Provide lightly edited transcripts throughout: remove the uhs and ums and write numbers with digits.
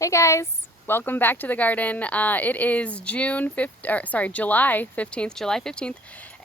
Hey guys, welcome back to the garden. It is July 15th,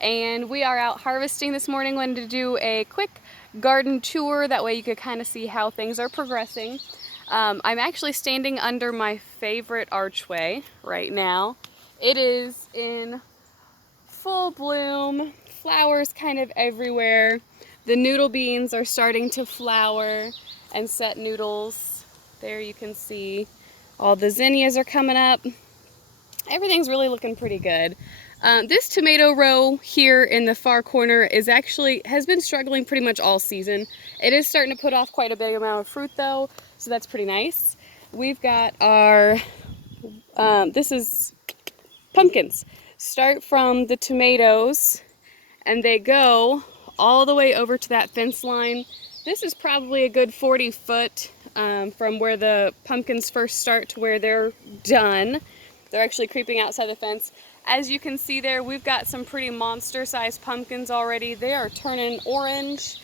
and we are out harvesting this morning. Wanted to do a quick garden tour. That way you could kind of see how things are progressing. I'm actually standing under my favorite archway right now. It is in full bloom, flowers kind of everywhere. The noodle beans are starting to flower and set noodles. There you can see all the zinnias are coming up. Everything's really looking pretty good. This tomato row here in the far corner has been struggling pretty much all season. It is starting to put off quite a big amount of fruit though, so that's pretty nice. We've got our, this is pumpkins. Start from the tomatoes and they go all the way over to that fence line. This is probably a good 40 foot from where the pumpkins first start to where they're done. They're actually creeping outside the fence. As you can see there, we've got some pretty monster sized pumpkins already. They are turning orange,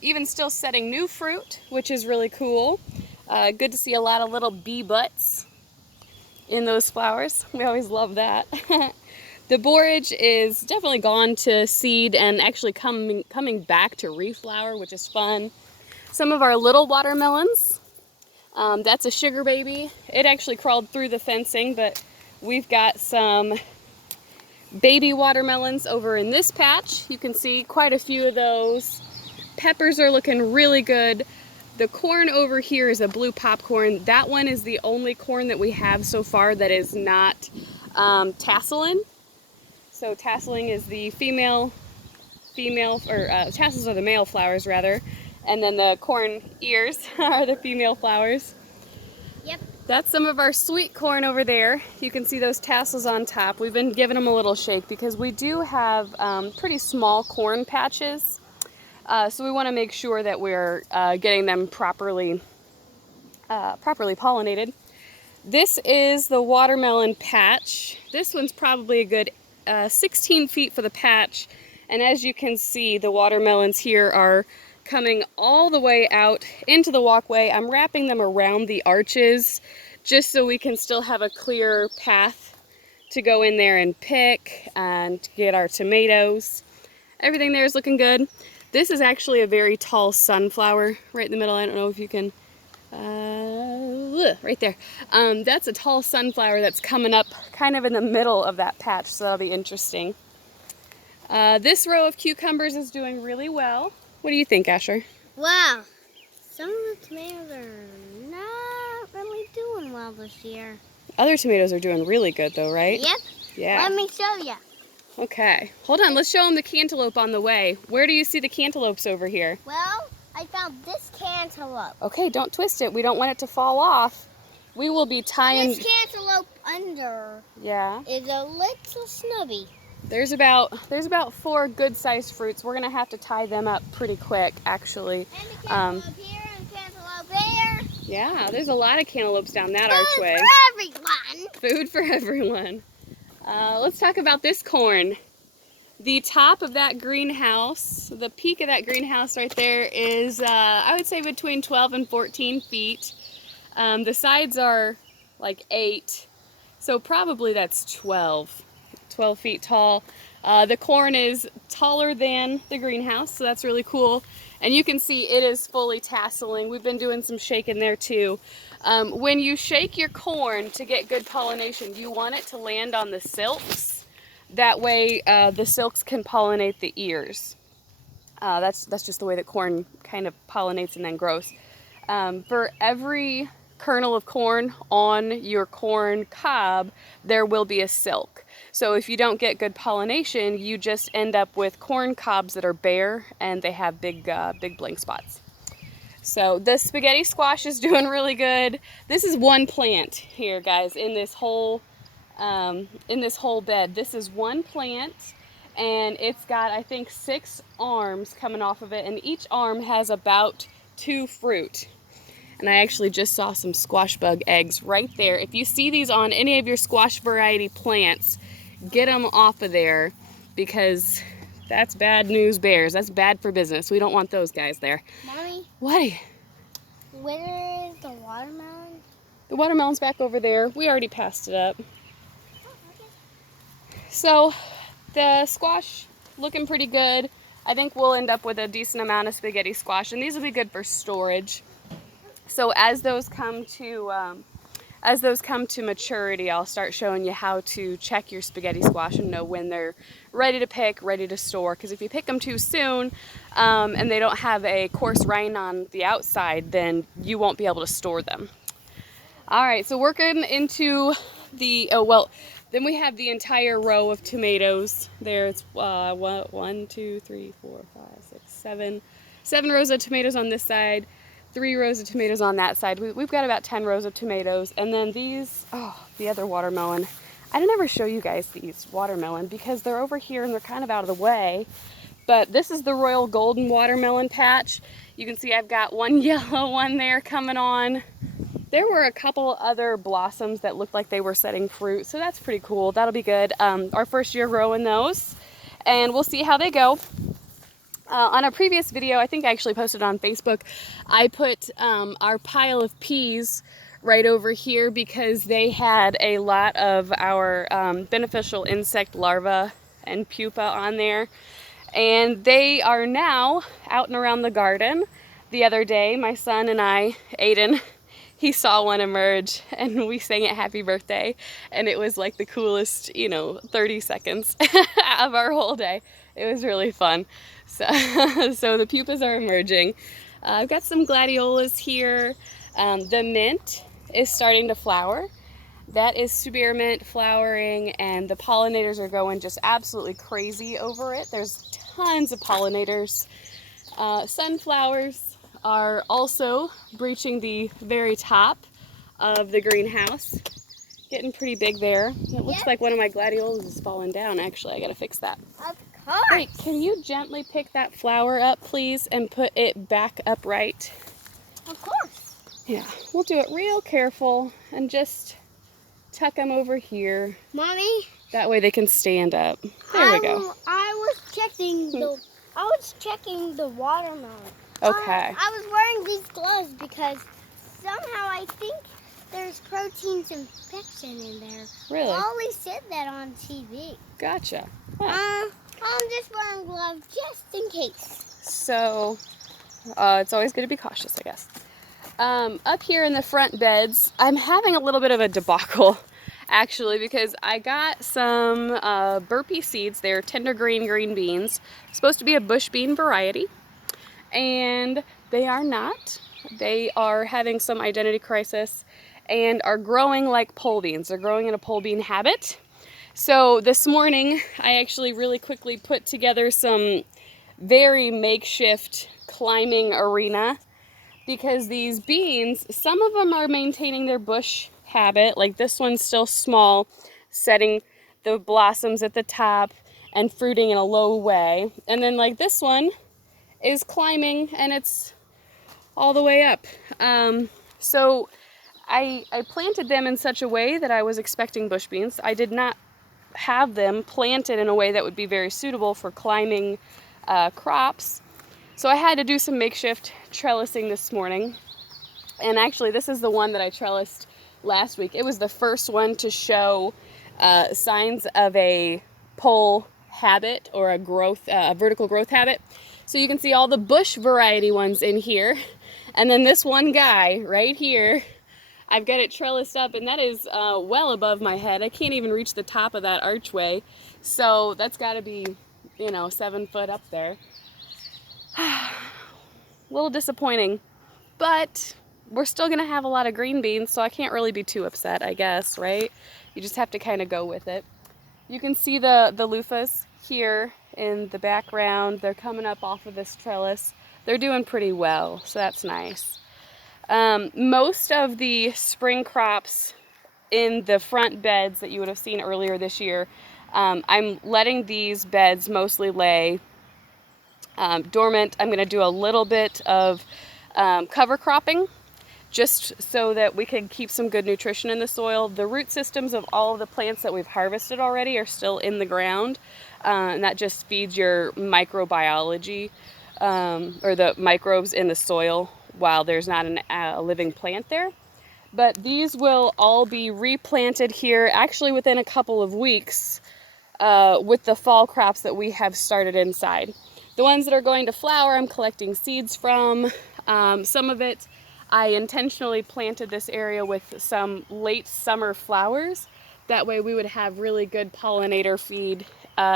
even still setting new fruit, which is really cool. Good to see a lot of little bee butts in those flowers. We always love that. The borage is definitely gone to seed and actually coming back to reflower, which is fun. Some of our little watermelons, that's a sugar baby. It actually crawled through the fencing, but we've got some baby watermelons over in this patch. You can see quite a few of those. Peppers are looking really good. The corn over here is a blue popcorn. That one is the only corn that we have so far that is not tasseling. So tasseling is the tassels are the male flowers rather, and then the corn ears are the female flowers. Yep. That's some of our sweet corn over there. You can see those tassels on top. We've been giving them a little shake because we do have pretty small corn patches. So we want to make sure that we're getting them properly pollinated. This is the watermelon patch. This one's probably a good 16 feet for the patch. And as you can see, the watermelons here are coming all the way out into the walkway. I'm wrapping them around the arches just so we can still have a clear path to go in there and pick and get our tomatoes. Everything there is looking good. This is actually a very tall sunflower right in the middle. I don't know if you can right there. That's a tall sunflower that's coming up kind of in the middle of that patch, so that'll be interesting. This row of cucumbers is doing really well. What do you think, Asher? Wow. Some of the tomatoes are not really doing well this year. Other tomatoes are doing really good though, right? Yep. Yeah. Let me show you. Okay. Hold on, let's show them the cantaloupe on the way. Where do you see the cantaloupes over here? Well, I found this cantaloupe. Okay, don't twist it. We don't want it to fall off. We will be tying... This cantaloupe under Yeah. is a little snubby. There's about 4 good-sized fruits. We're gonna have to tie them up pretty quick, actually. And a cantaloupe here and a cantaloupe there. Yeah, there's a lot of cantaloupes down that Food archway. for everyone. Food for everyone. Let's talk about this corn. The top of that greenhouse, the peak of that greenhouse right there is, I would say between 12 and 14 feet. The sides are like 8, so probably that's 12 feet tall. The corn is taller than the greenhouse, so that's really cool. And you can see it is fully tasseling. We've been doing some shaking there too. When you shake your corn to get good pollination, you want it to land on the silks. That way the silks can pollinate the ears. That's just the way that corn kind of pollinates and then grows. For every kernel of corn on your corn cob, there will be a silk. So if you don't get good pollination, you just end up with corn cobs that are bare and they have big blank spots. So the spaghetti squash is doing really good. This is one plant here, guys, in this whole bed. This is one plant, and it's got, I think, 6 arms coming off of it, and each arm has about 2 fruit. And I actually just saw some squash bug eggs right there. If you see these on any of your squash variety plants, get them off of there, because that's bad news bears. That's bad for business. We don't want those guys there. Mommy, What? where is the watermelon? The watermelon's back over there. We already passed it up. So the squash looking pretty good. I think we'll end up with a decent amount of spaghetti squash, and these will be good for storage. So as those come to maturity, I'll start showing you how to check your spaghetti squash and know when they're ready to pick, ready to store. Because if you pick them too soon and they don't have a coarse rind on the outside, then you won't be able to store them. All right, so working into the, then we have the entire row of tomatoes. There's 1, 2, 3, 4, 5, 6, 7. 7 rows of tomatoes on this side, 3 rows of tomatoes on that side. We've got about 10 rows of tomatoes. And then these, the other watermelon. I didn't ever show you guys these watermelon because they're over here and they're kind of out of the way. But this is the Royal Golden watermelon patch. You can see I've got one yellow one there coming on. There were a couple other blossoms that looked like they were setting fruit, so that's pretty cool. That'll be good. Our first year growing those, and we'll see how they go. On a previous video, I think I actually posted on Facebook, I put our pile of peas right over here because they had a lot of our beneficial insect larvae and pupa on there. And they are now out and around the garden. The other day, my son and I, Aiden, he saw one emerge and we sang it happy birthday, and it was like the coolest, 30 seconds of our whole day. It was really fun. So, so the pupas are emerging. I've got some gladiolas here. The mint is starting to flower. That is spearmint flowering, and the pollinators are going just absolutely crazy over it. There's tons of pollinators. Sunflowers are also breaching the very top of the greenhouse. Getting pretty big there. It looks like one of my gladiolas is falling down, actually. I gotta fix that. Of course. Wait, can you gently pick that flower up, please, and put it back upright? Of course. Yeah, we'll do it real careful and just tuck them over here. Mommy? That way they can stand up. There we go. I was checking the watermelon. Okay. I was wearing these gloves because somehow I think there's proteins infection in there. Really? They always said that on TV. Gotcha. Huh. I'm just wearing gloves just in case. So, it's always good to be cautious, I guess. Up here in the front beds, I'm having a little bit of a debacle, actually, because I got some burpee seeds. They're tender green beans. Supposed to be a bush bean variety, and they are not. They are having some identity crisis and are growing like pole beans. They're growing in a pole bean habit. So this morning, I actually really quickly put together some very makeshift climbing arena, because these beans, some of them are maintaining their bush habit, like this one's still small, setting the blossoms at the top and fruiting in a low way. And then like this one is climbing and it's all the way up. So I planted them in such a way that I was expecting bush beans. I did not have them planted in a way that would be very suitable for climbing crops. So I had to do some makeshift trellising this morning. And actually this is the one that I trellised last week. It was the first one to show signs of a pole habit or a growth, vertical growth habit. So you can see all the bush variety ones in here. And then this one guy right here, I've got it trellised up, and that is well above my head. I can't even reach the top of that archway. So that's got to be, 7 foot up there. A little disappointing, but we're still gonna have a lot of green beans, so I can't really be too upset, I guess, right? You just have to kind of go with it. You can see the loofahs here in the background. They're coming up off of this trellis. They're doing pretty well, so that's nice. Most of the spring crops in the front beds that you would have seen earlier this year, I'm letting these beds mostly lay dormant. I'm going to do a little bit of cover cropping just so that we can keep some good nutrition in the soil. The root systems of all of the plants that we've harvested already are still in the ground, and that just feeds your microbiology or the microbes in the soil while there's not a living plant there. But these will all be replanted here actually within a couple of weeks with the fall crops that we have started inside. The ones that are going to flower, I'm collecting seeds from. Some of it, I intentionally planted this area with some late summer flowers. That way we would have really good pollinator feed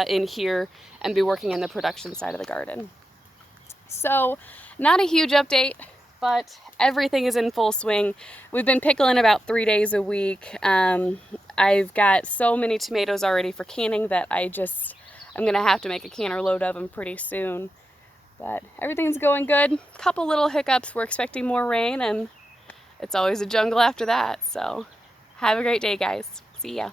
in here and be working in the production side of the garden. So not a huge update, but everything is in full swing. We've been pickling about 3 days a week. I've got so many tomatoes already for canning that I'm gonna have to make a canner load of them pretty soon. But everything's going good. Couple little hiccups. We're expecting more rain, and it's always a jungle after that. So have a great day, guys. See ya.